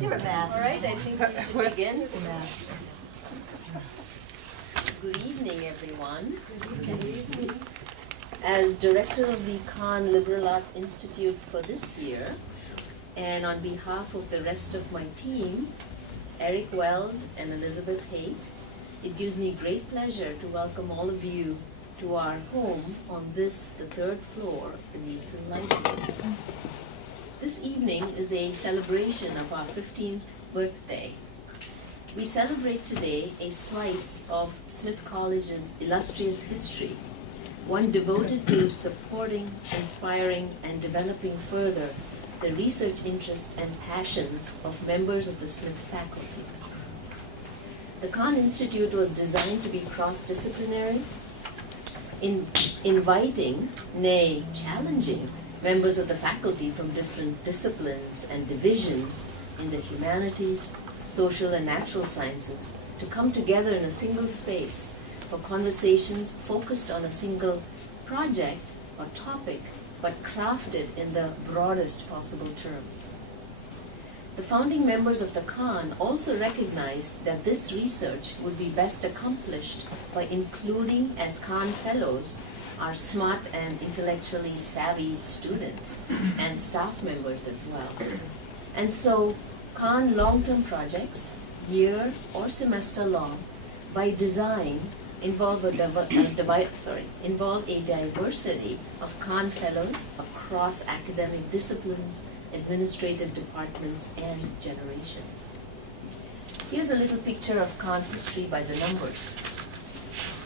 You're a mask. All right, I think we should begin. Good evening, everyone. Good evening. As director of the Kahn Liberal Arts Institute for this year, and on behalf of the rest of my team, Eric Weld and Elizabeth Haight, it gives me great pleasure to welcome all of you to our home on this, the third floor of the Nielsen Library. This evening is a celebration of our 15th birthday. We celebrate today a slice of Smith College's illustrious history, one devoted to supporting, inspiring, and developing further the research interests and passions of members of the Smith faculty. The Kahn Institute was designed to be cross-disciplinary, inviting, nay, challenging members of the faculty from different disciplines and divisions in the humanities, social and natural sciences to come together in a single space for conversations focused on a single project or topic, but crafted in the broadest possible terms. The founding members of the Kahn also recognized that this research would be best accomplished by including as Kahn Fellows our smart and intellectually savvy students and staff members as well. And so Kahn long-term projects, year or semester long, by design, involve a diversity of Kahn Fellows across academic disciplines, administrative departments, and generations. Here's a little picture of Kahn history by the numbers.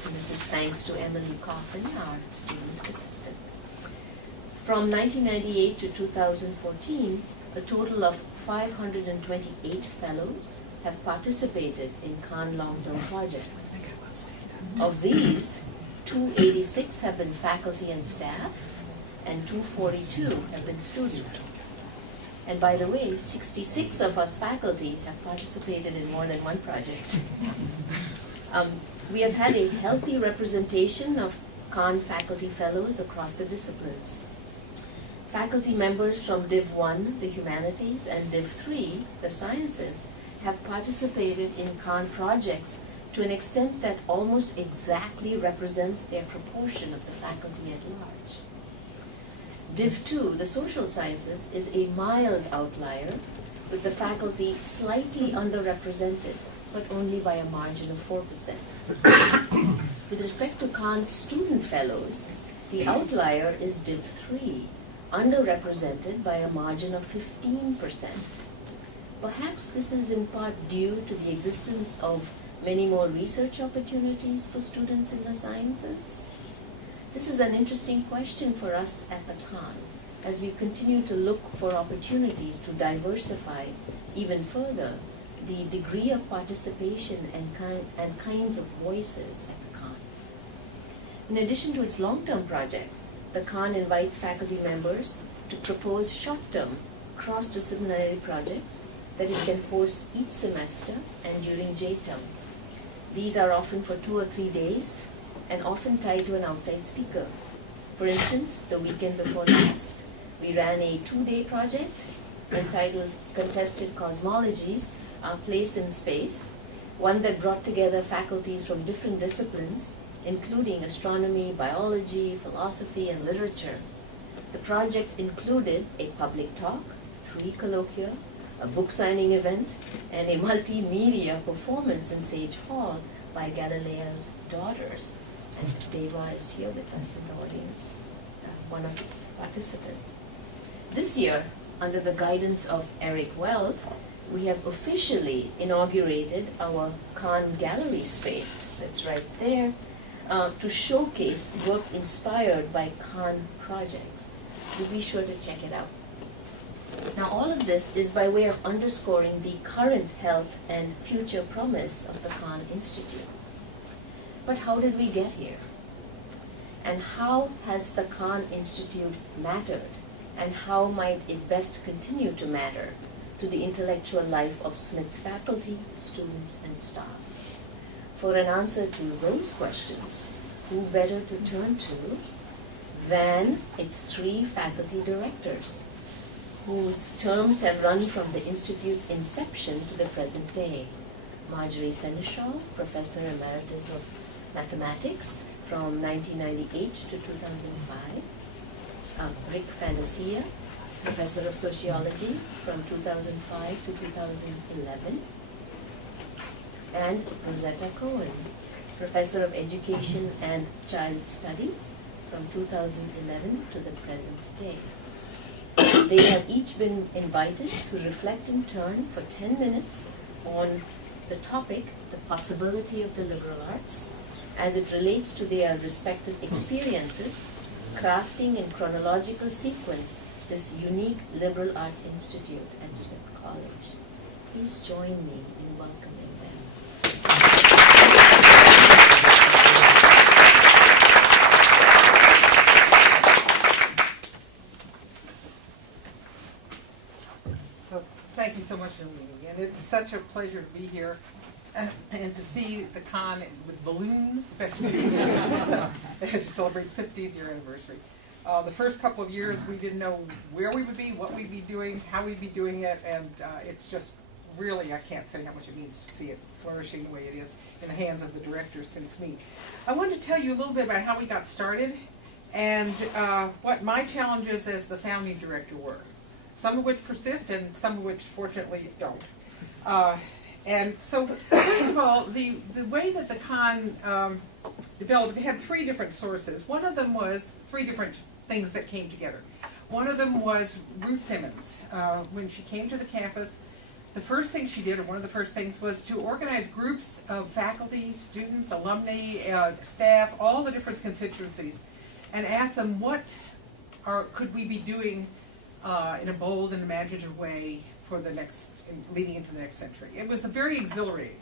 And this is thanks to Emily Coffin, our student assistant. From 1998 to 2014, a total of 528 fellows have participated in Kahn long-term projects. Of these, 286 have been faculty and staff, and 242 have been students. And by the way, 66 of us faculty have participated in more than one project. We have had a healthy representation of Kahn faculty fellows across the disciplines. Faculty members from Div 1, the humanities, and Div 3, the sciences, have participated in Kahn projects to an extent that almost exactly represents their proportion of the faculty at large. Div 2, the social sciences, is a mild outlier, with the faculty slightly underrepresented, but only by a margin of 4%. With respect to Kahn's student fellows, the outlier is Div 3, underrepresented by a margin of 15%. Perhaps this is in part due to the existence of many more research opportunities for students in the sciences. This is an interesting question for us at the Kahn as we continue to look for opportunities to diversify even further the degree of participation and kinds of voices at the Kahn. In addition to its long-term projects, the Kahn invites faculty members to propose short-term, cross-disciplinary projects that it can host each semester and during J-term. These are often for 2 or 3 days and often tied to an outside speaker. For instance, the weekend before last, we ran a 2-day project entitled Contested Cosmologies, Our Place in Space, one that brought together faculties from different disciplines, including astronomy, biology, philosophy, and literature. The project included a public talk, 3 colloquia, a book signing event, and a multimedia performance in Sage Hall by Galileo's daughters. And Deva is here with us in the audience, one of its participants. This year, under the guidance of Eric Weld, we have officially inaugurated our Kahn Gallery space, that's right there, to showcase work inspired by Kahn projects. So be sure to check it out. Now, all of this is by way of underscoring the current health and future promise of the Kahn Institute. But how did we get here? And how has the Kahn Institute mattered? And how might it best continue to matter to the intellectual life of Smith's faculty, students, and staff? For an answer to those questions, who better to turn to than its 3 faculty directors? whose terms have run from the Institute's inception to the present day. Marjorie Seneschal, Professor Emeritus of Mathematics from 1998 to 2005. Rick Fantasia, Professor of Sociology from 2005 to 2011. And Rosetta Cohen, Professor of Education and Child Study from 2011 to the present day. They have each been invited to reflect in turn for 10 minutes on the topic, the possibility of the liberal arts, as it relates to their respective experiences, crafting in chronological sequence this unique liberal arts institute at Smith College. Please join me in welcoming them. So thank you so much, Nalini, and it's such a pleasure to be here and to see the Kahn with balloons festive as it celebrates 50th year anniversary. The first couple of years we didn't know where we would be, what we'd be doing, how we'd be doing it, and it's just really, I can't say how much it means to see it flourishing the way it is in the hands of the directors since me. I wanted to tell you a little bit about how we got started and what my challenges as the founding director were. Some of which persist and some of which fortunately don't. And so, first of all, the way that the Kahn developed, it had three different sources. One of them was three different things that came together. One of them was Ruth Simmons. When she came to the campus, the first thing she did, or one of the first things, was to organize groups of faculty, students, alumni, staff, all the different constituencies, and ask them what could we be doing in a bold and imaginative way for the next, leading into the next century. It was very exhilarating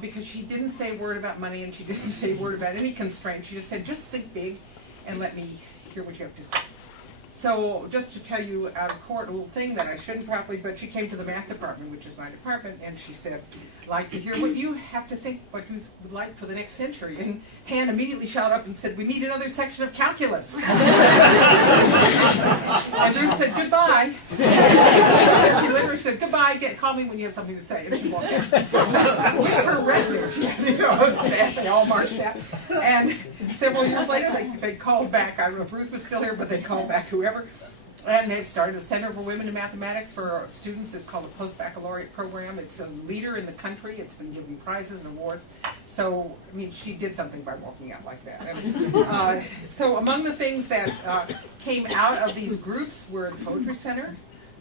because she didn't say a word about money and she didn't say a word about any constraints. She just said, just think big and let me hear what you have to say. So just to tell you out of court a little thing that I shouldn't probably, but she came to the math department, which is my department, and she said, I'd like to hear what you have to think, what you would like for the next century. And Han immediately shot up and said, we need another section of calculus. And Ruth said, goodbye. And she literally said, goodbye, call me when you have something to say. And she walked out. Her resume, she had, they all marched out. And several years later, they called back. I don't know if Ruth was still here, but they called back whoever. And they've started a Center for Women in Mathematics for students. It's called a post-baccalaureate program. It's a leader in the country. It's been giving prizes and awards. So, I mean, she did something by walking out like that. And, so among the things that came out of these groups were the Poetry Center.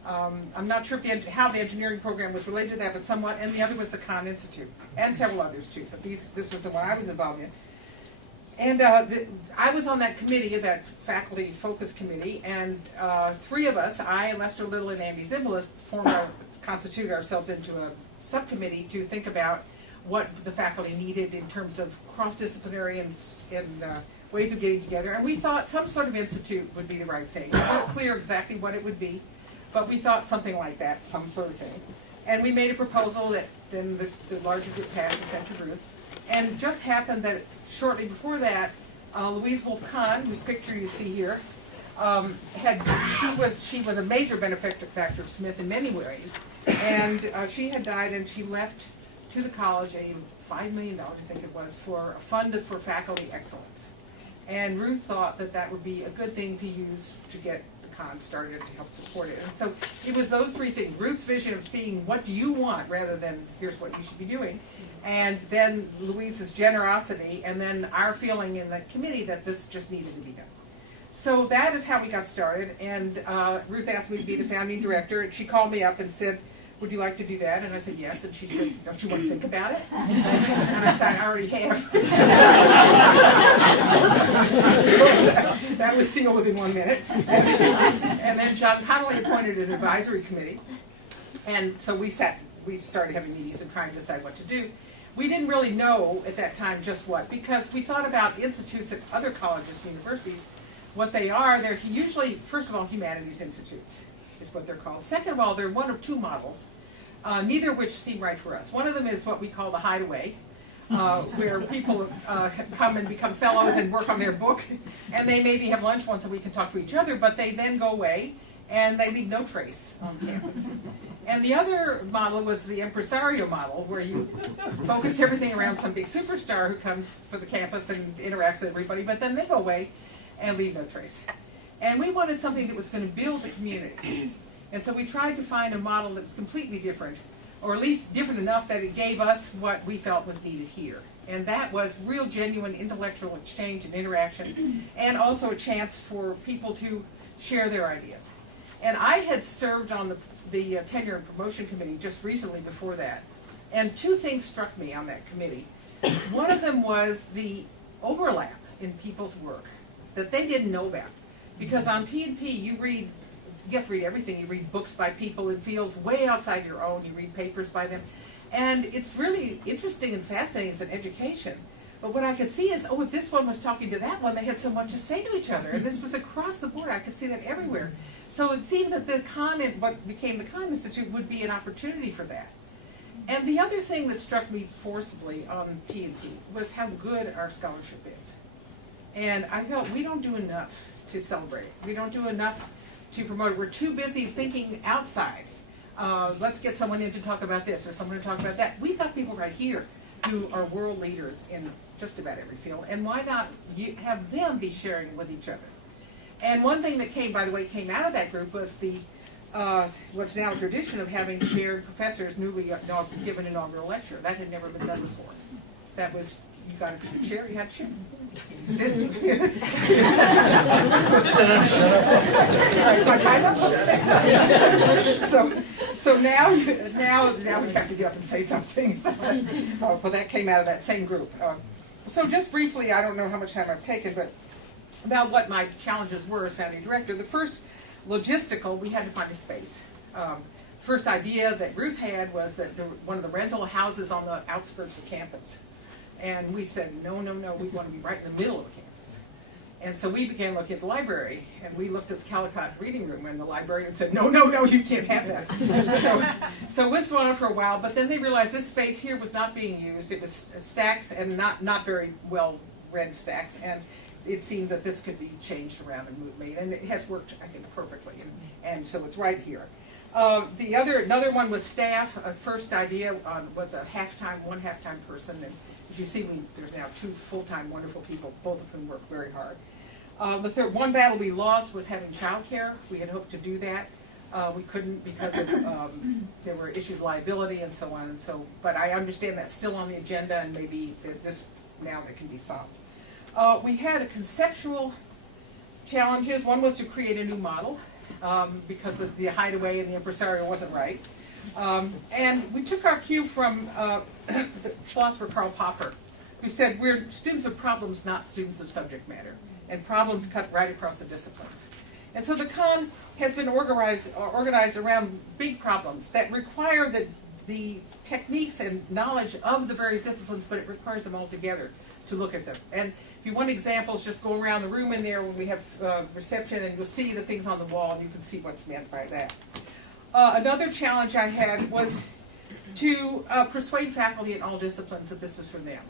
I'm not sure if how the engineering program was related to that, but somewhat. And the other was the Kahn Institute, and several others too. But this was the one I was involved in. And I was on that committee, that faculty focus committee, and three of us, I, Lester Little, and Andy Zimbalist, constituted ourselves into a subcommittee to think about what the faculty needed in terms of cross-disciplinary and ways of getting together. And we thought some sort of institute would be the right thing. It's not clear exactly what it would be, but we thought something like that, some sort of thing. And we made a proposal that then the larger group passed and sent to Ruth. And it just happened that shortly before that, Louise Wolfe Kahn, whose picture you see here, she was a major benefactor of Smith in many ways, and she had died, and she left to the college a $5 million, I think it was, for a fund for faculty excellence. And Ruth thought that that would be a good thing to use to get the Kahn started to help support it. And so it was those three things: Ruth's vision of seeing what do you want rather than here's what you should be doing, and then Louise's generosity, and then our feeling in the committee that this just needed to be done. So that is how we got started, and Ruth asked me to be the founding director, and she called me up and said, would you like to do that? And I said, yes, and she said, don't you want to think about it? And I said, I already have. So that was sealed within 1 minute. And then John PanelI appointed an advisory committee, and so we started having meetings and trying to decide what to do. We didn't really know at that time just what, because we thought about institutes at other colleges and universities. What they are, they're usually, first of all, humanities institutes is what they're called. Second of all, they're one of two models, neither of which seem right for us. One of them is what we call the hideaway, where people come and become fellows and work on their book, and they maybe have lunch once a week and talk to each other, but they then go away and they leave no trace on campus. And the other model was the impresario model, where you focus everything around some big superstar who comes for the campus and interacts with everybody, but then they go away and leave no trace. And we wanted something that was going to build the community. And so we tried to find a model that was completely different, or at least different enough that it gave us what we felt was needed here. And that was real genuine intellectual exchange and interaction, and also a chance for people to share their ideas. And I had served on the tenure and promotion committee just recently before that. And two things struck me on that committee. One of them was the overlap in people's work that they didn't know about. Because on T&P, you have to read everything. You read books by people in fields way outside your own. You read papers by them. And it's really interesting and fascinating as an education. But what I could see is, if this one was talking to that one, they had so much to say to each other. And this was across the board. I could see that everywhere. So it seemed that the Kahn, what became the Kahn Institute, would be an opportunity for that. And the other thing that struck me forcibly on T&P was how good our scholarship is. And I felt we don't do enough to celebrate. We don't do enough to promote it. We're too busy thinking outside. Let's get someone in to talk about this or someone to talk about that. We've got people right here who are world leaders in just about every field, and why not have them be sharing with each other? And one thing that came out of that group was the what's now a tradition of having shared professors newly given inaugural lecture. That had never been done before. That was, you got a chair, you had to share. You sit. My time up? So now we have to get up and say something. So, well, that came out of that same group. So just briefly, I don't know how much time I've taken, but about what my challenges were as founding director. The first, logistical, we had to find a space. First idea that Ruth had was that one of the rental houses on the outskirts of campus. And we said, no, we want to be right in the middle of the campus. And so we began looking at the library, and we looked at the Caldecott reading room, and the librarian said, no, you can't have that. So this went on for a while, but then they realized this space here was not being used. It was stacks, and not very well read stacks, and it seemed that this could be changed around and made, and it has worked, I think, perfectly, and so it's right here. Another one was staff. First idea was one half-time person, and as you see, there's now 2 full-time wonderful people, both of whom work very hard. The third one battle we lost was having childcare. We had hoped to do that. We couldn't because of, there were issues of liability and so on. But I understand that's still on the agenda, and maybe this now that can be solved. We had a conceptual challenges. One was to create a new model because the hideaway and the impresario wasn't right. And we took our cue from the philosopher Karl Popper, who said we're students of problems, not students of subject matter. And problems cut right across the disciplines. And so the Kahn has been organized around big problems that require the techniques and knowledge of the various disciplines, but it requires them all together to look at them. And if you want examples, just go around the room in there when we have reception, and you'll see the things on the wall, and you can see what's meant by that. Another challenge I had was to persuade faculty in all disciplines that this was for them.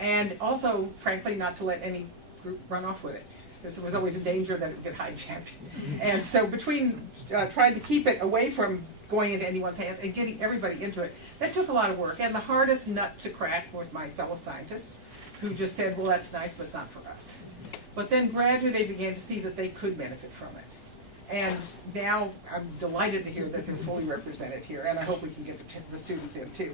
And also, frankly, not to let any group run off with it, because there was always a danger that it would get hijacked. And so between trying to keep it away from going into anyone's hands and getting everybody into it, that took a lot of work. And the hardest nut to crack was my fellow scientists, who just said, well, that's nice, but it's not for us. But then gradually they began to see that they could benefit from it. And now I'm delighted to hear that they're fully represented here, and I hope we can get the students in too.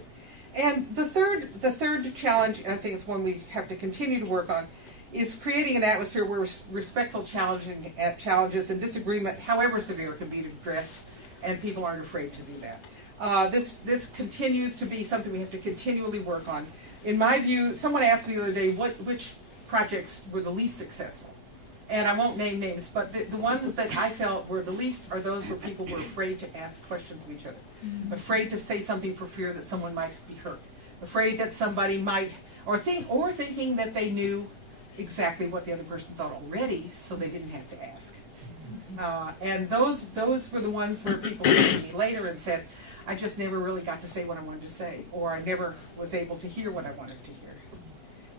And the third challenge, and I think it's one we have to continue to work on, is creating an atmosphere where respectful challenges and disagreement, however severe, can be addressed, and people aren't afraid to do that. This continues to be something we have to continually work on. In my view, someone asked me the other day which projects were the least successful. And I won't name names, but the ones that I felt were the least are those where people were afraid to ask questions of each other, afraid to say something for fear that someone might be hurt, afraid that somebody might, or thinking that they knew exactly what the other person thought already, so they didn't have to ask. And those were the ones where people came to me later and said, I just never really got to say what I wanted to say, or I never was able to hear what I wanted to hear.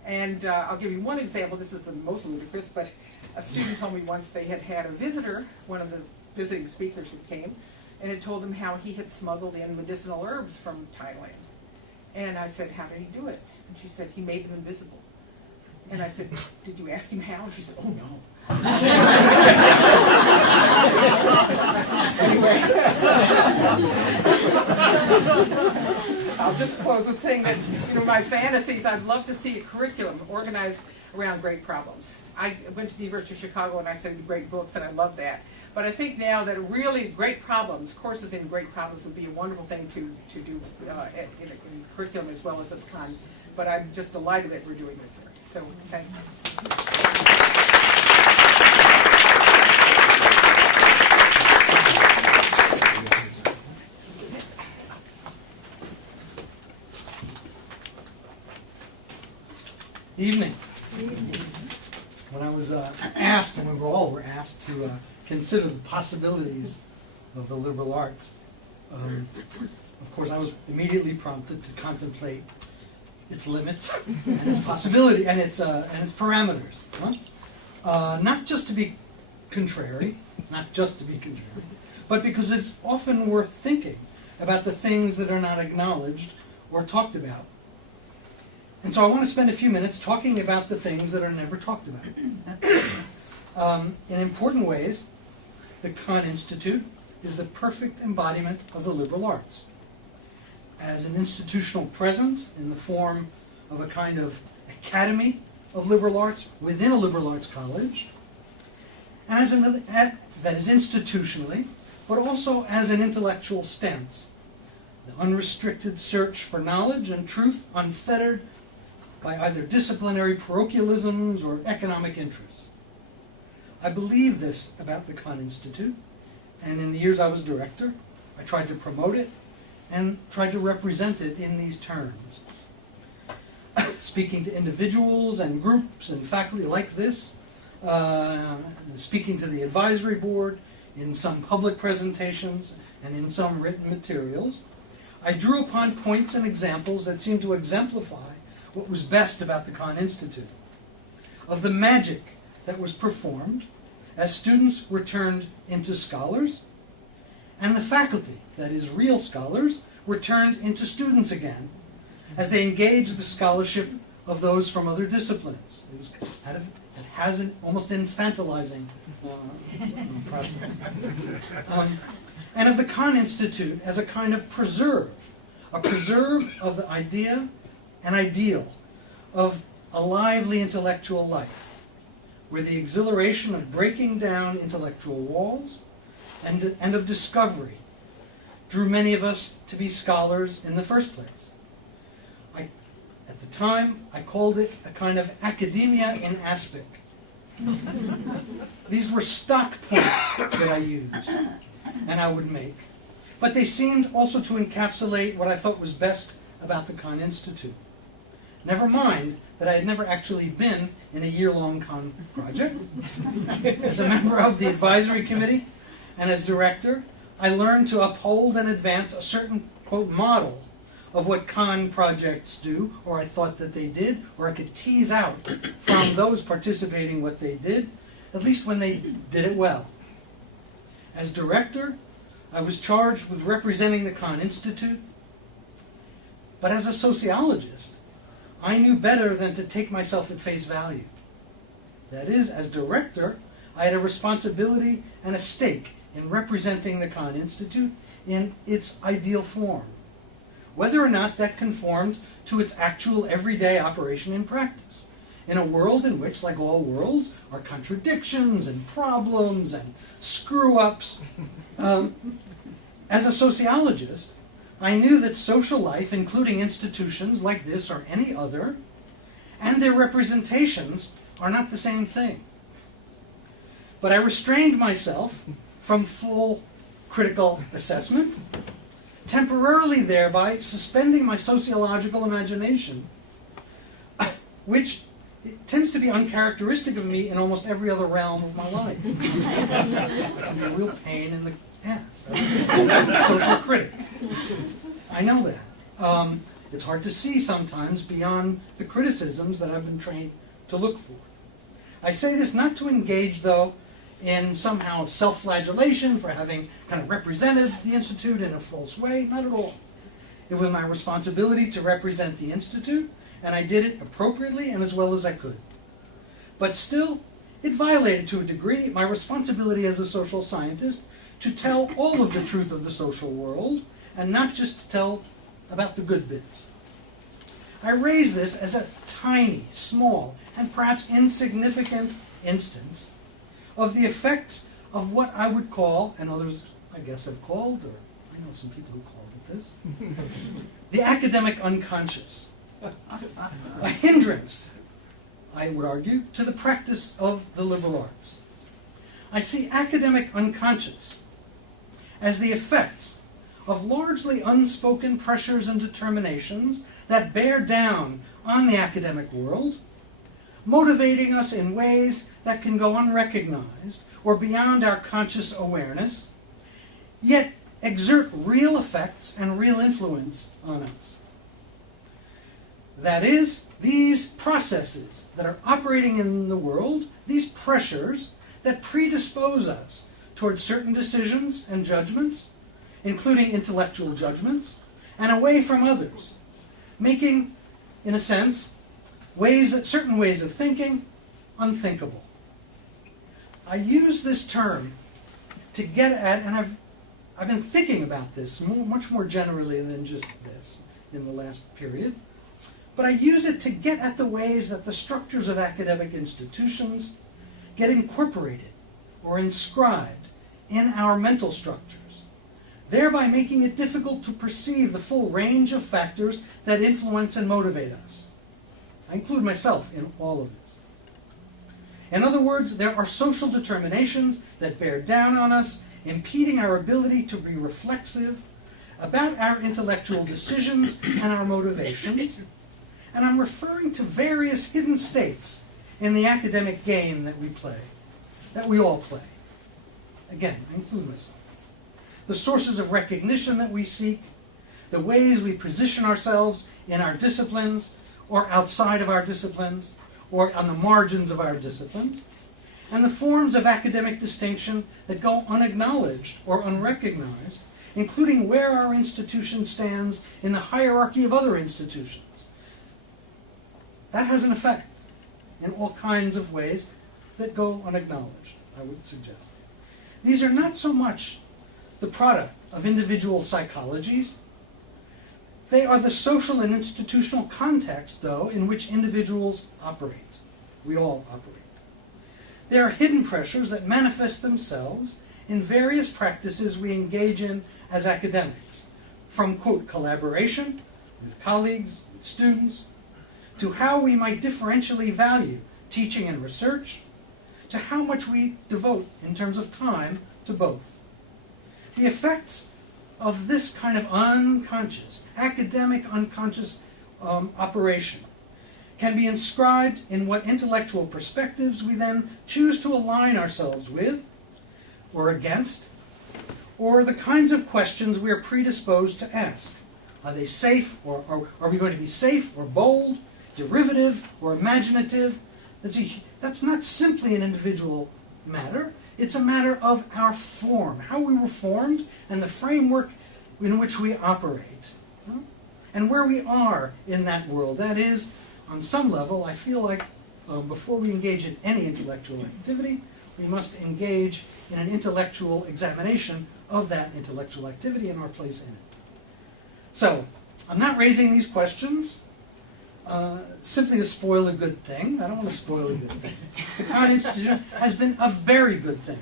And I'll give you one example. This is the most ludicrous, but a student told me once they had a visitor, one of the visiting speakers who came, and it told him how he had smuggled in medicinal herbs from Thailand. And I said, how did he do it? And she said, he made them invisible. And I said, did you ask him how? And she said, oh no. Anyway, I'll just close with saying that, my fantasies, I'd love to see a curriculum organized around great problems. I went to the University of Chicago and I studied great books, and I love that. But I think now that really great problems, courses in great problems would be a wonderful thing to do in curriculum as well as the Kahn. But I'm just delighted that we're doing this here. So thank you. Evening. When I was asked, and we all were asked to consider the possibilities of the liberal arts, of course I was immediately prompted to contemplate its limits and its possibility and its parameters. Not just to be contrary, but because it's often worth thinking about the things that are not acknowledged or talked about. And so I want to spend a few minutes talking about the things that are never talked about. In important ways, the Kahn Institute is the perfect embodiment of the liberal arts. As an institutional presence in the form of a kind of academy of liberal arts within a liberal arts college, and that is institutionally, but also as an intellectual stance, the unrestricted search for knowledge and truth unfettered by either disciplinary parochialisms or economic interests. I believe this about the Kahn Institute, and in the years I was director, I tried to promote it and tried to represent it in these terms. Speaking to individuals and groups and faculty like this, speaking to the advisory board, in some public presentations, and in some written materials, I drew upon points and examples that seemed to exemplify what was best about the Kahn Institute, of the magic that was performed as students were turned into scholars, and the faculty, that is, real scholars, were turned into students again, as they engaged the scholarship of those from other disciplines. It has an almost infantilizing process. And of the Kahn Institute as a kind of preserve of the idea and ideal of a lively intellectual life, where the exhilaration of breaking down intellectual walls and of discovery drew many of us to be scholars in the first place. At the time, I called it a kind of academia in aspic. These were stock points that I used and I would make, but they seemed also to encapsulate what I thought was best about the Kahn Institute. Never mind that I had never actually been in a year-long Kahn project. As a member of the advisory committee and as director, I learned to uphold and advance a certain, quote, model of what Kahn projects do, or I thought that they did, or I could tease out from those participating what they did, at least when they did it well. As director, I was charged with representing the Kahn Institute, but as a sociologist, I knew better than to take myself at face value. That is, as director, I had a responsibility and a stake in representing the Kahn Institute in its ideal form, whether or not that conformed to its actual everyday operation in practice, in a world in which, like all worlds, are contradictions and problems and screw-ups. As a sociologist, I knew that social life, including institutions like this or any other, and their representations are not the same thing. But I restrained myself from full critical assessment, temporarily thereby suspending my sociological imagination, which tends to be uncharacteristic of me in almost every other realm of my life. I'm a real pain in the ass. Social critic. I know that. It's hard to see sometimes beyond the criticisms that I've been trained to look for. I say this not to engage, though, in somehow self-flagellation for having kind of represented the Institute in a false way. Not at all. It was my responsibility to represent the Institute, and I did it appropriately and as well as I could. But still, it violated to a degree my responsibility as a social scientist to tell all of the truth of the social world and not just to tell about the good bits. I raise this as a tiny, small, and perhaps insignificant instance of the effects of what I would call, and others I guess have called, or I know some people who called it this, the academic unconscious. A hindrance, I would argue, to the practice of the liberal arts. I see academic unconscious as the effects of largely unspoken pressures and determinations that bear down on the academic world, motivating us in ways that can go unrecognized or beyond our conscious awareness, yet exert real effects and real influence on us. That is, these processes that are operating in the world, these pressures that predispose us towards certain decisions and judgments, including intellectual judgments, and away from others, making, in a sense, certain ways of thinking unthinkable. I use this term to get at, and I've been thinking about this much more generally than just this in the last period, but I use it to get at the ways that the structures of academic institutions get incorporated or inscribed in our mental structures, thereby making it difficult to perceive the full range of factors that influence and motivate us. I include myself in all of this. In other words, there are social determinations that bear down on us, impeding our ability to be reflexive about our intellectual decisions and our motivations. And I'm referring to various hidden stakes in the academic game that we play, that we all play. Again, I include myself. The sources of recognition that we seek, the ways we position ourselves in our disciplines or outside of our disciplines or on the margins of our disciplines, and the forms of academic distinction that go unacknowledged or unrecognized, including where our institution stands in the hierarchy of other institutions. That has an effect in all kinds of ways that go unacknowledged, I would suggest. These are not so much the product of individual psychologies. They are the social and institutional context, though, in which individuals operate. We all operate. There are hidden pressures that manifest themselves in various practices we engage in as academics, from, quote, collaboration with colleagues, with students, to how we might differentially value teaching and research, to how much we devote in terms of time to both. The effects of this kind of unconscious, academic unconscious operation can be inscribed in what intellectual perspectives we then choose to align ourselves with or against, or the kinds of questions we are predisposed to ask. Are they safe, or are we going to be safe or bold, derivative or imaginative? That's not simply an individual matter. It's a matter of our form, how we were formed, and the framework in which we operate, and where we are in that world. That is, on some level, I feel like before we engage in any intellectual activity, we must engage in an intellectual examination of that intellectual activity and our place in it. So, I'm not raising these questions simply to spoil a good thing. I don't want to spoil a good thing. The Kahn Institute has been a very good thing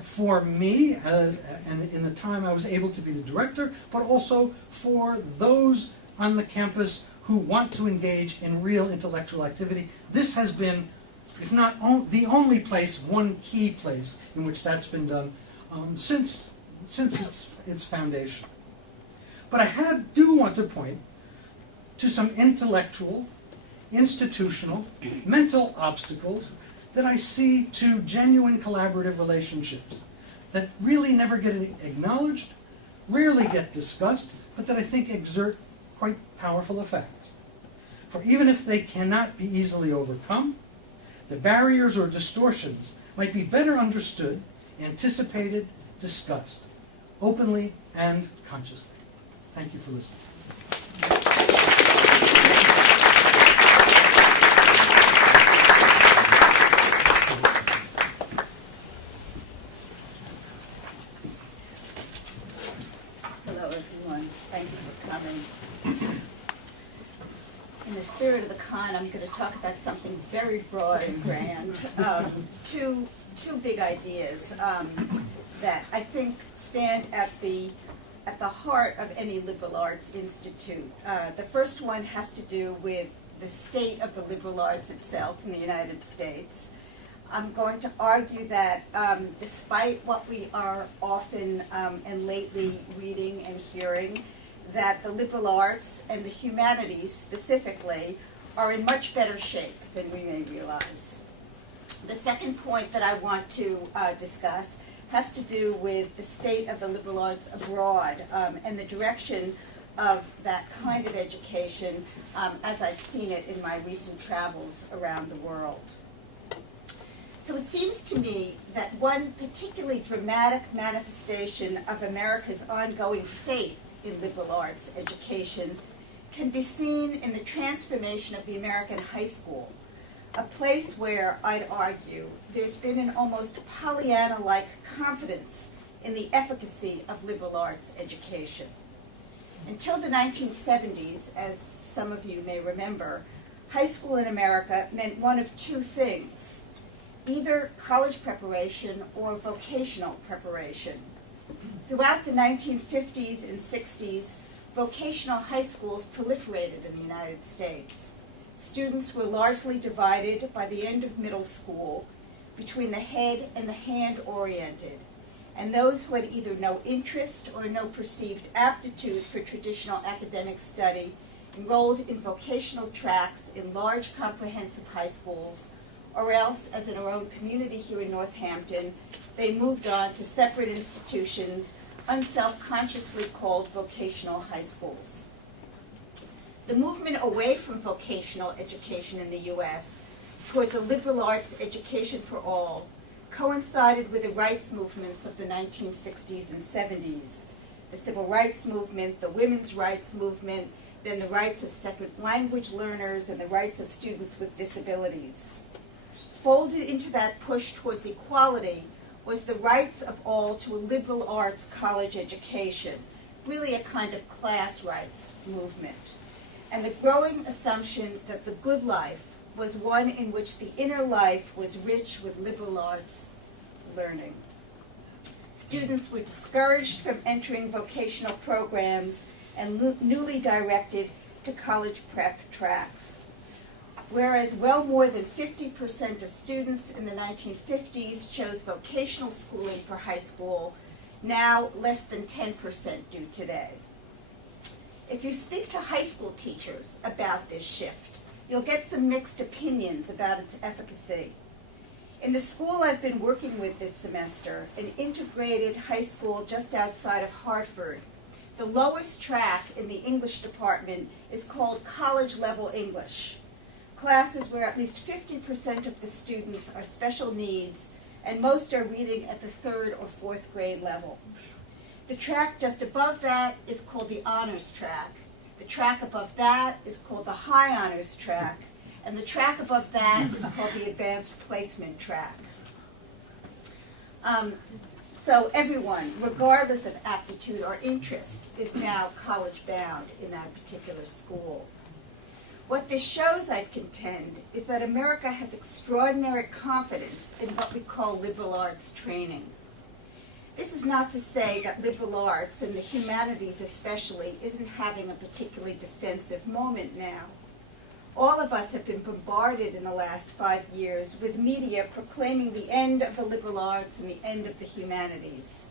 for me, and in the time I was able to be the director, but also for those on the campus who want to engage in real intellectual activity. This has been, if not the only place, one key place in which that's been done since its foundation. But I do want to point to some intellectual, institutional, mental obstacles that I see to genuine collaborative relationships that really never get acknowledged, rarely get discussed, but that I think exert quite powerful effects. For even if they cannot be easily overcome, the barriers or distortions might be better understood, anticipated, discussed, openly and consciously. Thank you for listening. Hello, everyone. Thank you for coming. In the spirit of the Kahn, I'm going to talk about something very broad and grand. Two big ideas that I think stand at the heart of any liberal arts institute. The first one has to do with the state of the liberal arts itself in the United States. I'm going to argue that despite what we are often and lately reading and hearing, that the liberal arts and the humanities specifically are in much better shape than we may realize. The second point that I want to discuss has to do with the state of the liberal arts abroad and the direction of that kind of education as I've seen it in my recent travels around the world. So it seems to me that one particularly dramatic manifestation of America's ongoing faith in liberal arts education can be seen in the transformation of the American high school, a place where, I'd argue, there's been an almost Pollyanna-like confidence in the efficacy of liberal arts education. Until the 1970s, as some of you may remember, high school in America meant one of two things: either college preparation or vocational preparation. Throughout the 1950s and 60s, vocational high schools proliferated in the United States. Students were largely divided by the end of middle school between the head and the hand-oriented, and those who had either no interest or no perceived aptitude for traditional academic study enrolled in vocational tracks in large comprehensive high schools, or else, as in our own community here in Northampton, they moved on to separate institutions, unself-consciously called vocational high schools. The movement away from vocational education in the U.S. towards a liberal arts education for all coincided with the rights movements of the 1960s and 70s, the civil rights movement, the women's rights movement, then the rights of second language learners, and the rights of students with disabilities. Folded into that push towards equality was the rights of all to a liberal arts college education, really a kind of class rights movement, and the growing assumption that the good life was one in which the inner life was rich with liberal arts learning. Students were discouraged from entering vocational programs and newly directed to college prep tracks. Whereas well more than 50% of students in the 1950s chose vocational schooling for high school, now less than 10% do today. If you speak to high school teachers about this shift, you'll get some mixed opinions about its efficacy. In the school I've been working with this semester, an integrated high school just outside of Hartford, the lowest track in the English department is called college-level English. Classes where at least 50% of the students are special needs, and most are reading at the 3rd or 4th grade level. The track just above that is called the honors track. The track above that is called the high honors track, and the track above that is called the advanced placement track. So everyone, regardless of aptitude or interest, is now college-bound in that particular school. What this shows, I contend, is that America has extraordinary confidence in what we call liberal arts training. This is not to say that liberal arts, and the humanities especially, isn't having a particularly defensive moment now. All of us have been bombarded in the last 5 years with media proclaiming the end of the liberal arts and the end of the humanities.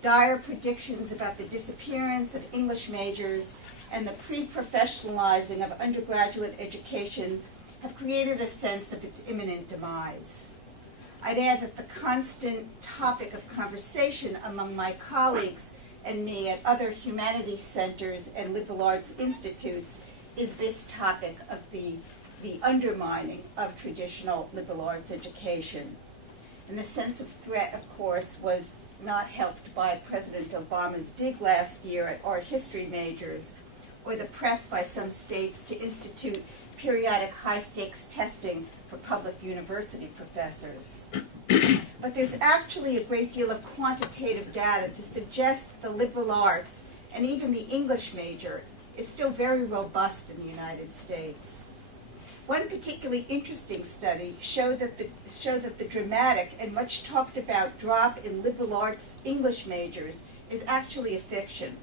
Dire predictions about the disappearance of English majors and the pre-professionalizing of undergraduate education have created a sense of its imminent demise. I'd add that the constant topic of conversation among my colleagues and me at other humanities centers and liberal arts institutes is this topic of the undermining of traditional liberal arts education. And the sense of threat, of course, was not helped by President Obama's dig last year at art history majors, or the press by some states to institute periodic high-stakes testing for public university professors. But there's actually a great deal of quantitative data to suggest the liberal arts, and even the English major, is still very robust in the United States. One particularly interesting study showed that the dramatic and much talked about drop in liberal arts English majors is actually a fiction.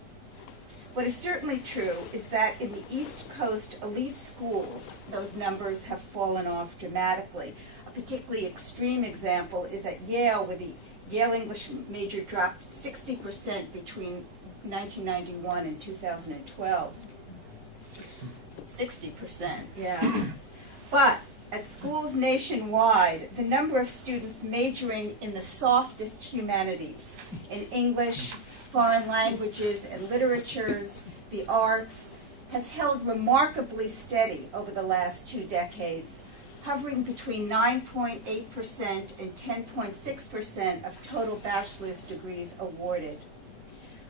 What is certainly true is that in the East Coast elite schools, those numbers have fallen off dramatically. A particularly extreme example is at Yale, where the Yale English major dropped 60% between 1991 and 2012. 60%, yeah. But at schools nationwide, the number of students majoring in the softest humanities, in English, foreign languages and literatures, the arts, has held remarkably steady over the last 2 decades, hovering between 9.8% and 10.6% of total bachelor's degrees awarded.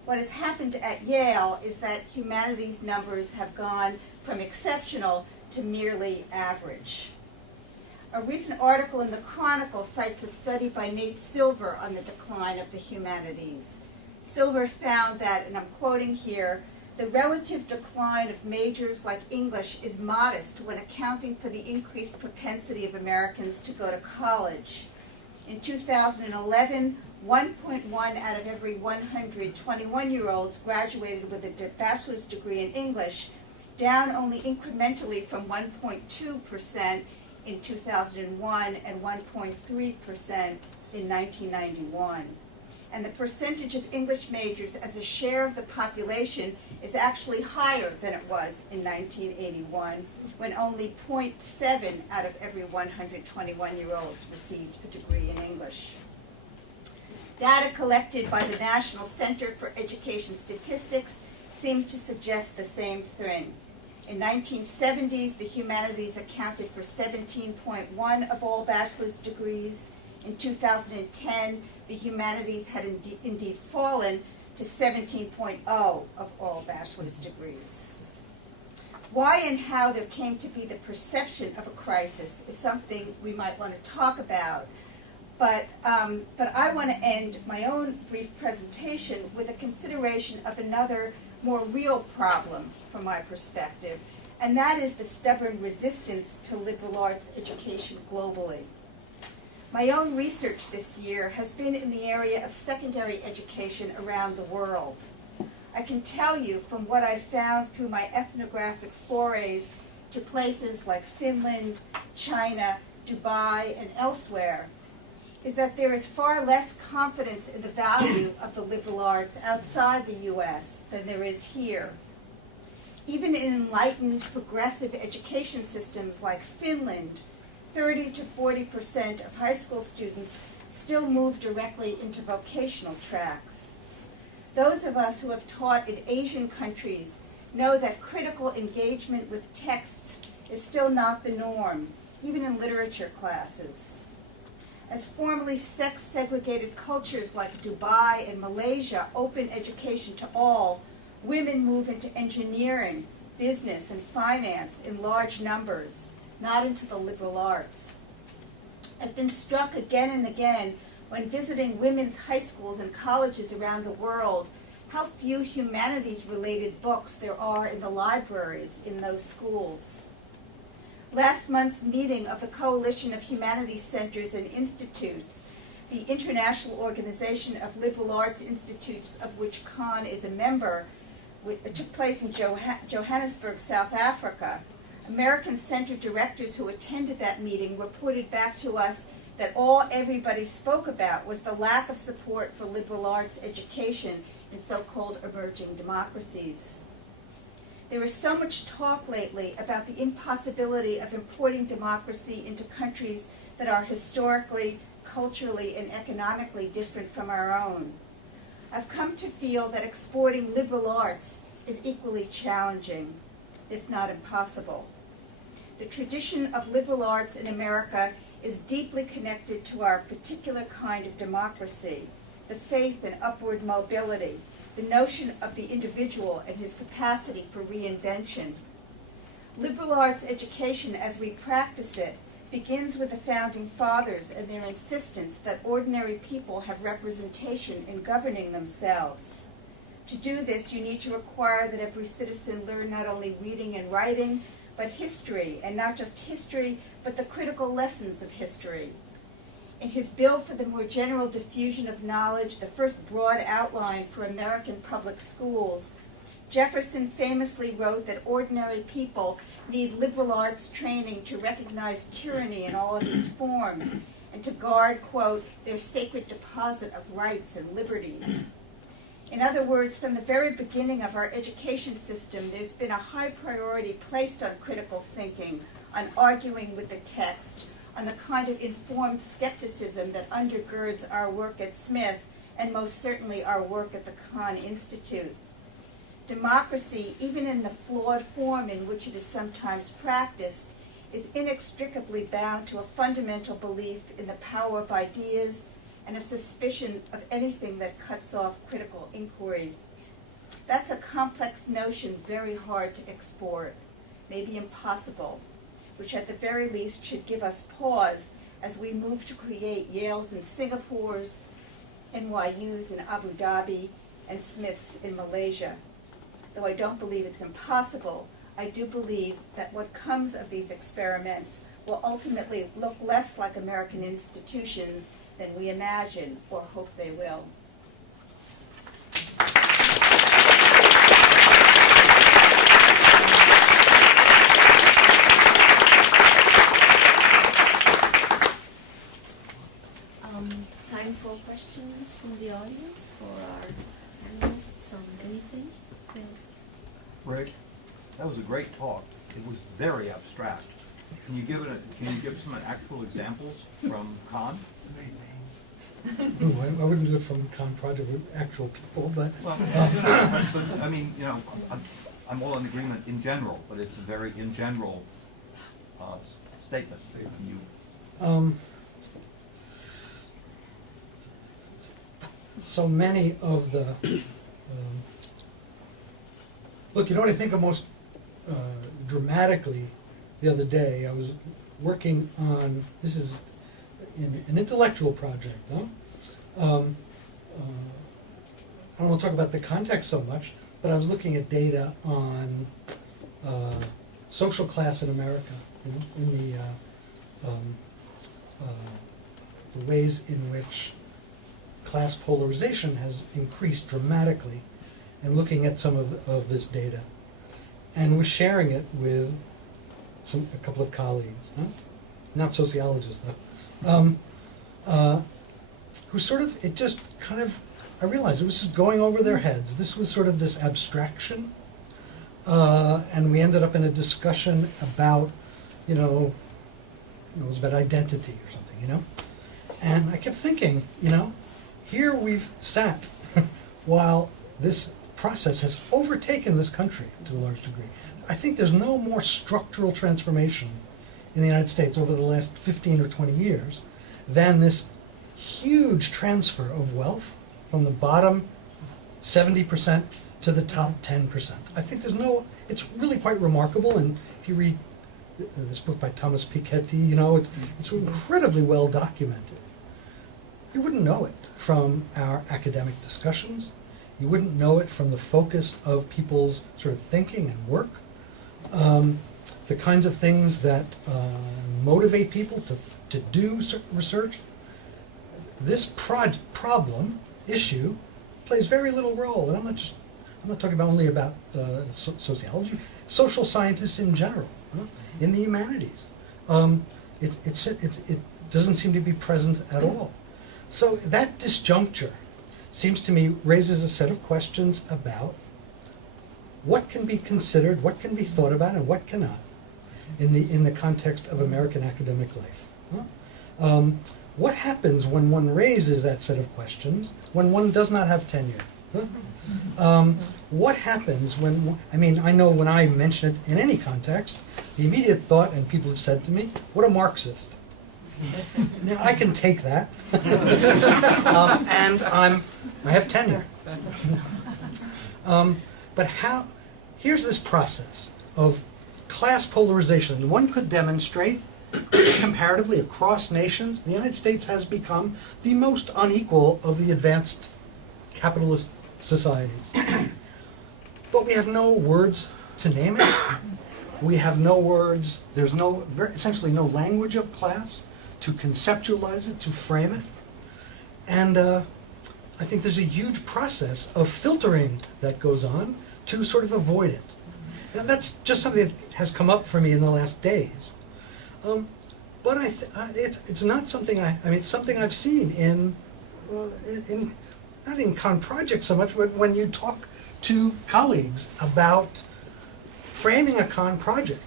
What has happened at Yale is that humanities numbers have gone from exceptional to merely average. A recent article in the Chronicle cites a study by Nate Silver on the decline of the humanities. Silver found that, and I'm quoting here, the relative decline of majors like English is modest when accounting for the increased propensity of Americans to go to college. In 2011, 1.1 out of every 100 21-year-olds graduated with a bachelor's degree in English, down only incrementally from 1.2% in 2001 and 1.3% in 1991. And the percentage of English majors as a share of the population is actually higher than it was in 1981, when only 0.7 out of every 100 21-year-olds received a degree in English. Data collected by the National Center for Education Statistics seems to suggest the same thing. In 1970s, the humanities accounted for 17.1 of all bachelor's degrees. In 2010, the humanities had indeed fallen to 17.0 of all bachelor's degrees. Why and how there came to be the perception of a crisis is something we might want to talk about. But I want to end my own brief presentation with a consideration of another, more real problem from my perspective, and that is the stubborn resistance to liberal arts education globally. My own research this year has been in the area of secondary education around the world. I can tell you from what I've found through my ethnographic forays to places like Finland, China, Dubai, and elsewhere, is that there is far less confidence in the value of the liberal arts outside the U.S. than there is here. Even in enlightened, progressive education systems like Finland, 30 to 40% of high school students still move directly into vocational tracks. Those of us who have taught in Asian countries know that critical engagement with texts is still not the norm, even in literature classes. As formerly sex-segregated cultures like Dubai and Malaysia open education to all, women move into engineering, business, and finance in large numbers, not into the liberal arts. I've been struck again and again when visiting women's high schools and colleges around the world how few humanities-related books there are in the libraries in those schools. Last month's meeting of the Coalition of Humanities Centers and Institutes, the international organization of liberal arts institutes of which Kahn is a member, took place in Johannesburg, South Africa. American center directors who attended that meeting reported back to us that all everybody spoke about was the lack of support for liberal arts education in so-called emerging democracies. There is so much talk lately about the impossibility of importing democracy into countries that are historically, culturally, and economically different from our own. I've come to feel that exporting liberal arts is equally challenging, if not impossible. The tradition of liberal arts in America is deeply connected to our particular kind of democracy, the faith in upward mobility, the notion of the individual and his capacity for reinvention. Liberal arts education as we practice it begins with the Founding Fathers and their insistence that ordinary people have representation in governing themselves. To do this, you need to require that every citizen learn not only reading and writing, but history, and not just history, but the critical lessons of history. In his Bill for the More General Diffusion of Knowledge, the first broad outline for American public schools, Jefferson famously wrote that ordinary people need liberal arts training to recognize tyranny in all of its forms and to guard, quote, their sacred deposit of rights and liberties. In other words, from the very beginning of our education system, there's been a high priority placed on critical thinking, on arguing with the text, on the kind of informed skepticism that undergirds our work at Smith and most certainly our work at the Kahn Institute. Democracy, even in the flawed form in which it is sometimes practiced, is inextricably bound to a fundamental belief in the power of ideas and a suspicion of anything that cuts off critical inquiry. That's a complex notion very hard to export, maybe impossible, which at the very least should give us pause as we move to create Yales and Singapores, NYUs in Abu Dhabi, and Smiths in Malaysia. Though I don't believe it's impossible, I do believe that what comes of these experiments will ultimately look less like American institutions than we imagine or hope they will. Time for questions from the audience for our panelists on anything. Yeah. Rick, that was a great talk. It was very abstract. Can you give some actual examples from Kahn? No, I wouldn't do it from Kahn Project with actual people, but Well, but I mean, I'm all in agreement in general, but it's a very in general statement. Can you? So many of the look, you know what I think of most dramatically the other day? I was working on, this is an intellectual project. Huh? I don't want to talk about the context so much, but I was looking at data on social class in America, in the ways in which class polarization has increased dramatically, and looking at some of this data, and was sharing it with a couple of colleagues, not sociologists though, who sort of, it just kind of, I realized it was just going over their heads. This was sort of this abstraction, and we ended up in a discussion about, it was about identity or something, and I kept thinking, here we've sat while this process has overtaken this country to a large degree. I think there's no more structural transformation in the United States over the last 15 or 20 years than this huge transfer of wealth from the bottom 70% to the top 10%. I think it's really quite remarkable, and if you read this book by Thomas Piketty, it's incredibly well documented. You wouldn't know it from our academic discussions. You wouldn't know it from the focus of people's sort of thinking and work. The kinds of things that motivate people to do certain research. This issue plays very little role, and I'm not talking only about sociology, social scientists in general, in the humanities. It doesn't seem to be present at all. So that disjuncture seems to me raises a set of questions about what can be considered, what can be thought about, and what cannot in the context of American academic life. What happens when one raises that set of questions when one does not have tenure? What happens when, I know when I mention it in any context, the immediate thought, and people have said to me, what a Marxist. Now, I can take that. And I have tenure. But here's this process of class polarization. One could demonstrate comparatively across nations, the United States has become the most unequal of the advanced capitalist societies. But we have no words to name it. We have no words, there's essentially no language of class to conceptualize it, to frame it. And I think there's a huge process of filtering that goes on to sort of avoid it. And that's just something that has come up for me in the last days. But it's not something it's something I've seen in not in Kahn projects so much, but when you talk to colleagues about framing a Kahn project,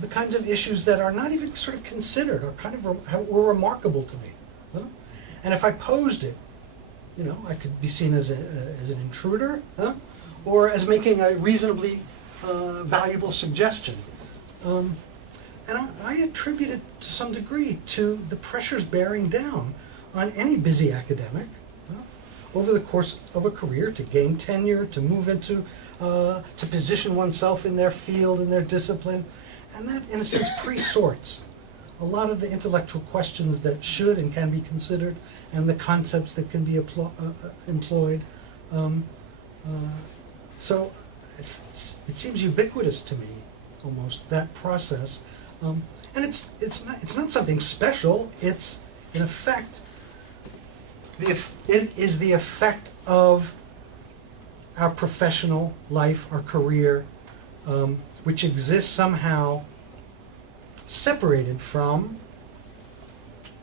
the kinds of issues that are not even sort of considered or kind of were remarkable to me. Huh? And if I posed it, I could be seen as an intruder, huh? Or as making a reasonably valuable suggestion. And I attribute it to some degree to the pressures bearing down on any busy academic over the course of a career to gain tenure, to move into, to position oneself in their field, in their discipline. And that, in a sense, pre-sorts a lot of the intellectual questions that should and can be considered and the concepts that can be employed. So it seems ubiquitous to me, almost, that process. And it's not something special. It's, in effect, it is the effect of our professional life, our career, which exists somehow separated from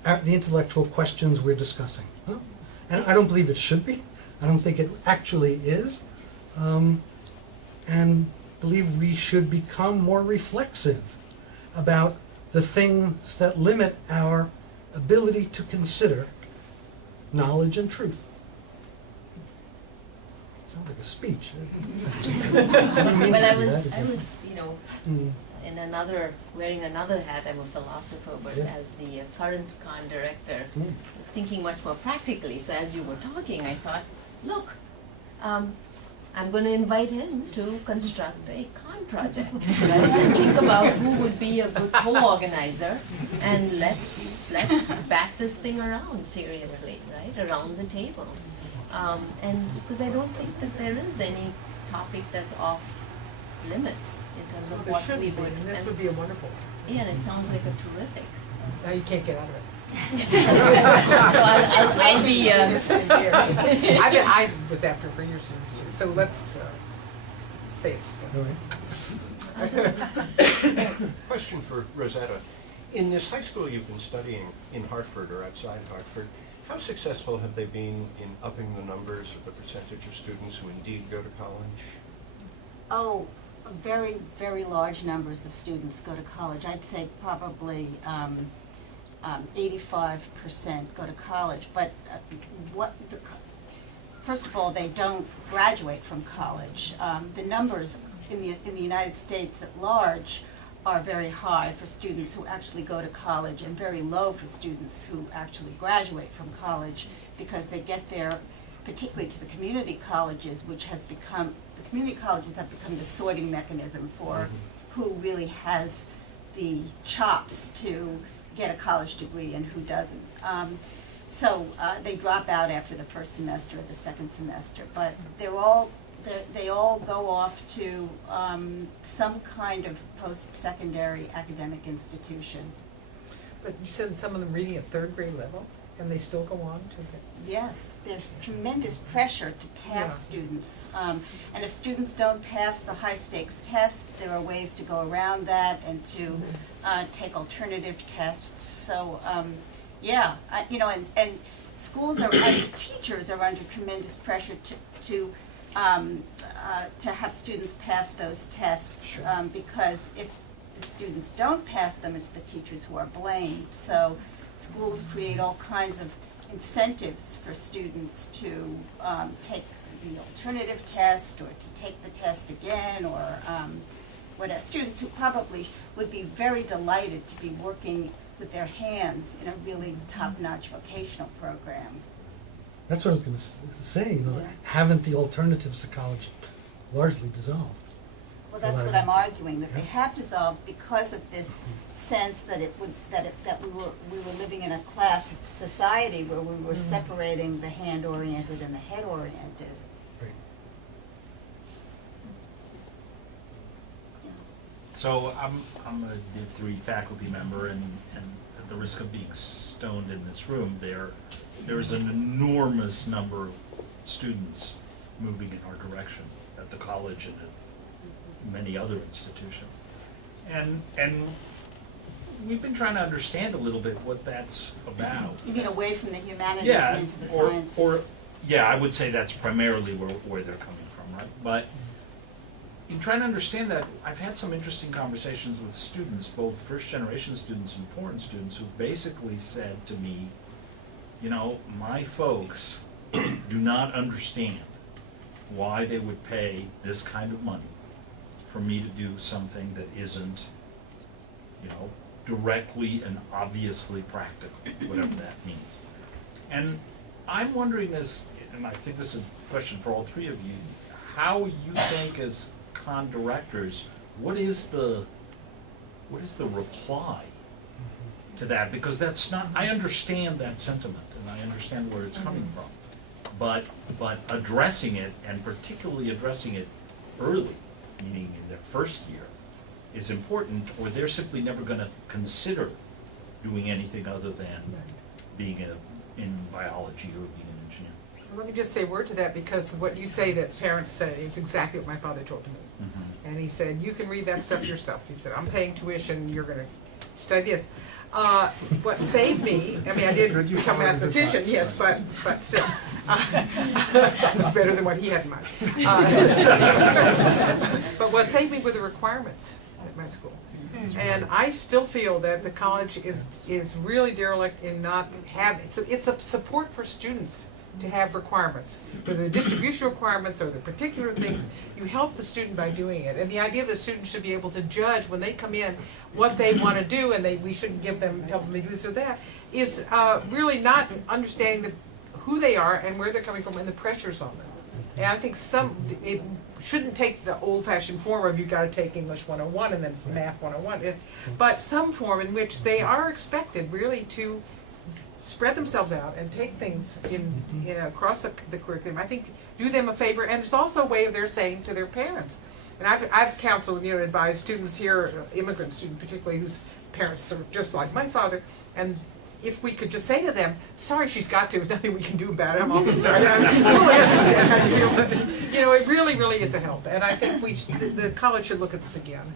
the intellectual questions we're discussing. Huh? And I don't believe it should be. I don't think it actually is. And believe we should become more reflexive about the things that limit our ability to consider knowledge and truth. Sounds like a speech. Well, I was, in wearing another hat. I'm a philosopher, but Yeah. as the current Kahn director, thinking much more practically. So as you were talking, I thought, look, I'm going to invite him to construct a Kahn project. Right? Think about who would be a good co-organizer, and let's back this thing around seriously, right, around the table. And because I don't think that there is any topic that's off limits in terms of what we would. And this would be a wonderful one. Yeah, and it sounds like a terrific. Now you can't get out of it. So I'll be. This for years. I was after for your students too. So let's say it's. All right. Question for Rosetta. In this high school you've been studying in Hartford or outside Hartford, how successful have they been in upping the numbers or the percentage of students who indeed go to college? Oh, very, very large numbers of students go to college. I'd say probably 85% go to college. But first of all, they don't graduate from college. The numbers in the United States at large are very high for students who actually go to college and very low for students who actually graduate from college, because they get there, particularly to the community colleges, which has become, the community colleges have become the sorting mechanism for who really has the chops to get a college degree and who doesn't. So they drop out after the first semester or the second semester, but they all go off to some kind of post-secondary academic institution. But you said some of them reading at third grade level, and they still go on to get. Yes, there's tremendous pressure to pass students. And if students don't pass the high-stakes tests, there are ways to go around that and to take alternative tests. So, and schools and teachers are under tremendous pressure to have students pass those tests, because if the students don't pass them, it's the teachers who are blamed. So schools create all kinds of incentives for students to take the alternative test or to take the test again, or students who probably would be very delighted to be working with their hands in a really top-notch vocational program. That's what I was going to say. You know, Yeah. haven't the alternatives to college largely dissolved? Well, that's what I'm arguing, that they have dissolved because of this sense that that we were living in a class society where we were separating the hand-oriented and the head-oriented. Right. So I'm a Div 3 faculty member, and at the risk of being stoned in this room, there's an enormous number of students moving in our direction at the college and at many other institutions. And we've been trying to understand a little bit what that's about. You mean away from the humanities Yeah, and into the or, sciences? or, yeah, I would say that's primarily where they're coming from, right? But in trying to understand that, I've had some interesting conversations with students, both first-generation students and foreign students, who basically said to me, you know, my folks do not understand why they would pay this kind of money for me to do something that isn't, you know, directly and obviously practical, whatever that means. And I'm wondering this, and I think this is a question for all three of you, how you think as Kahn directors, what is the reply to that? Because that's not, I understand that sentiment and I understand where it's coming from. But addressing it, and particularly addressing it early, meaning in their first year, is important, or they're simply never gonna consider doing anything other than being in biology or being an engineer. Let me just say a word to that, because what you say that parents say is exactly what my father told me. And he said, you can read that stuff yourself. He said, I'm paying tuition, you're gonna study this. What saved me, I mean, I did become a mathematician, yes, but still. It's better than what he had in mind. But what saved me were the requirements at my school. And I still feel that the college is really derelict in not having, it's a support for students to have requirements, whether the distribution requirements or the particular things. You help the student by doing it. And the idea that the student should be able to judge when they come in what they want to do, and we shouldn't tell them they do this or that, is really not understanding who they are and where they're coming from and the pressures on them. And I think it shouldn't take the old-fashioned form of you got to take English 101 and then Math 101, but some form in which they are expected really to spread themselves out and take things across the curriculum. I think do them a favor, and it's also a way of their saying to their parents. And I've counseled, advised students here, immigrant students particularly, whose parents are just like my father, and if we could just say to them, sorry, she's got to, there's nothing we can do about it, I'm awfully sorry, I totally understand how you feel, but it really, really is a help. And I think the college should look at this again.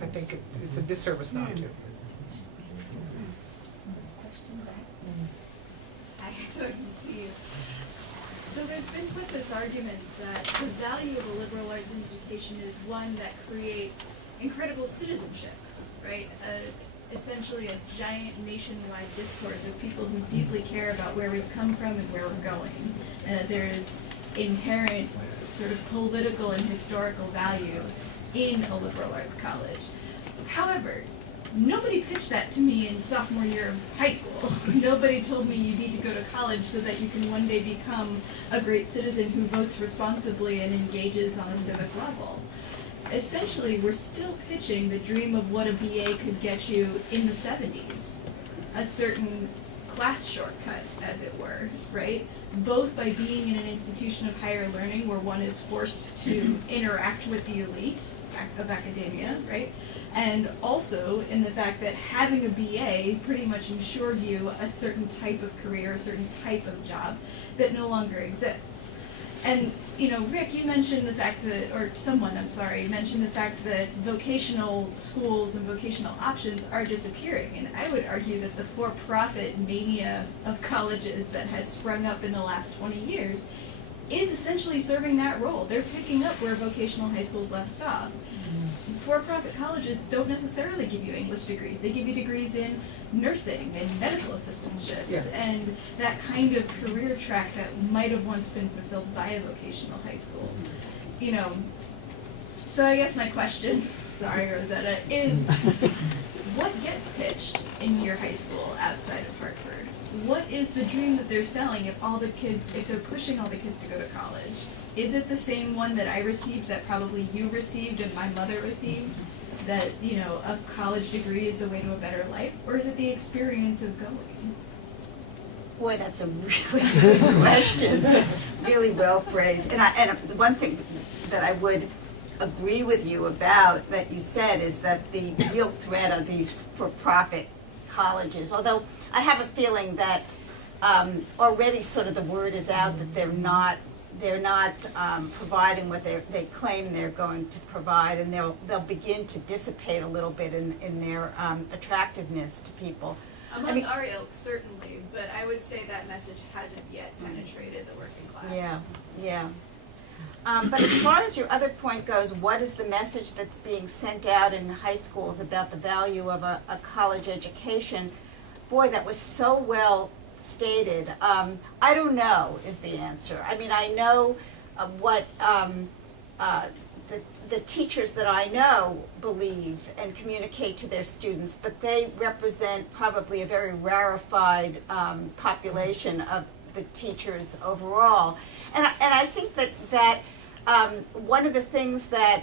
I think it's a disservice not to. So there's been put this argument that the value of a liberal arts education is one that creates incredible citizenship, right? Essentially a giant nationwide discourse of people who deeply care about where we've come from and where we're going. There is inherent sort of political and historical value in a liberal arts college. However, nobody pitched that to me in sophomore year of high school. Nobody told me you need to go to college so that you can one day become a great citizen who votes responsibly and engages on a civic level. Essentially, we're still pitching the dream of what a BA could get you in the 70s. A certain class shortcut, as it were, right? Both by being in an institution of higher learning where one is forced to interact with the elite of academia, right? And also in the fact that having a BA pretty much ensured you a certain type of career, a certain type of job that no longer exists. And, Rick, you mentioned the fact that, or someone, I'm sorry, mentioned the fact that vocational schools and vocational options are disappearing. And I would argue that the for-profit mania of colleges that has sprung up in the last 20 years is essentially serving that role. They're picking up where vocational high schools left off. For-profit colleges don't necessarily give you English degrees. They give you degrees in nursing and medical assistantships and that kind of career track that might have once been fulfilled by a vocational high school. So I guess my question, sorry Rosetta, is what gets pitched in two-year high school outside of Hartford. What is the dream that they're selling if they're pushing all the kids to go to college? Is it the same one that I received, that probably you received and my mother received? That, you know, a college degree is the way to a better life? Or is it the experience of going? Boy, that's a really good question. Really well phrased. And one thing that I would agree with you about that you said is that the real threat of these for-profit colleges, although I have a feeling that already sort of the word is out that they're not providing what they claim they're going to provide, and they'll begin to dissipate a little bit in their attractiveness to people. Among our ilk, certainly, but I would say that message hasn't yet penetrated the working class. Yeah. But as far as your other point goes, what is the message that's being sent out in high schools about the value of a college education? Boy, that was so well stated. I don't know is the answer. I mean, I know what the teachers that I know believe and communicate to their students, but they represent probably a very rarefied population of the teachers overall. And I think that one of the things that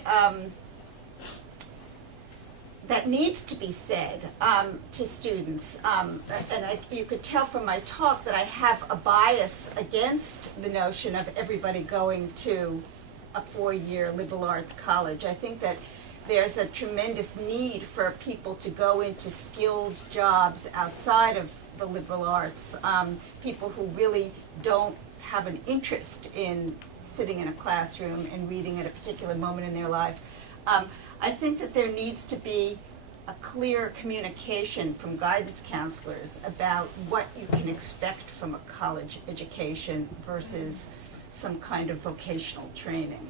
needs to be said to students, you could tell from my talk that I have a bias against the notion of everybody going to a 4-year liberal arts college. I think that there's a tremendous need for people to go into skilled jobs outside of the liberal arts, people who really don't have an interest in sitting in a classroom and reading at a particular moment in their life. I think that there needs to be a clear communication from guidance counselors about what you can expect from a college education versus some kind of vocational training.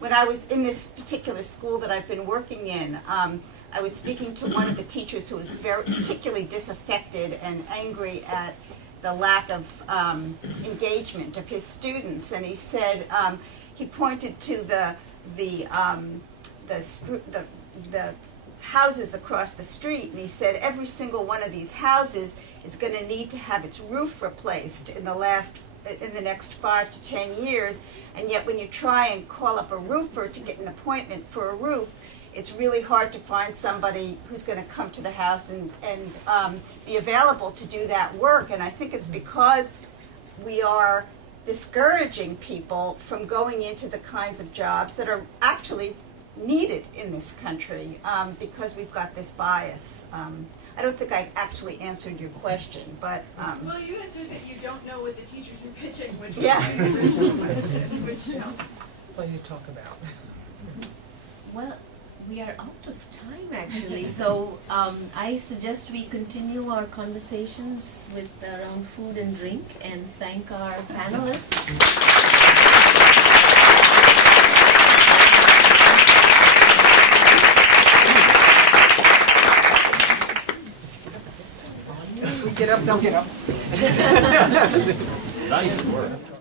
When I was in this particular school that I've been working in, I was speaking to one of the teachers who was very particularly disaffected and angry at the lack of engagement of his students, and he said he pointed to the houses across the street, and he said every single one of these houses is going to need to have its roof replaced in the next 5 to 10 years, and yet when you try and call up a roofer to get an appointment for a roof, it's really hard to find somebody who's going to come to the house and be available to do that work. And I think it's because we are discouraging people from going into the kinds of jobs that are actually needed in this country, because we've got this bias. I don't think I actually answered your question, but Well, you answered that you don't know what the teachers are pitching, which Yeah. was my original question, which helps. Plenty to talk about. Well, we are out of time actually, so I suggest we continue our conversations around food and drink and thank our panelists. We get up, they'll get up. Nice work.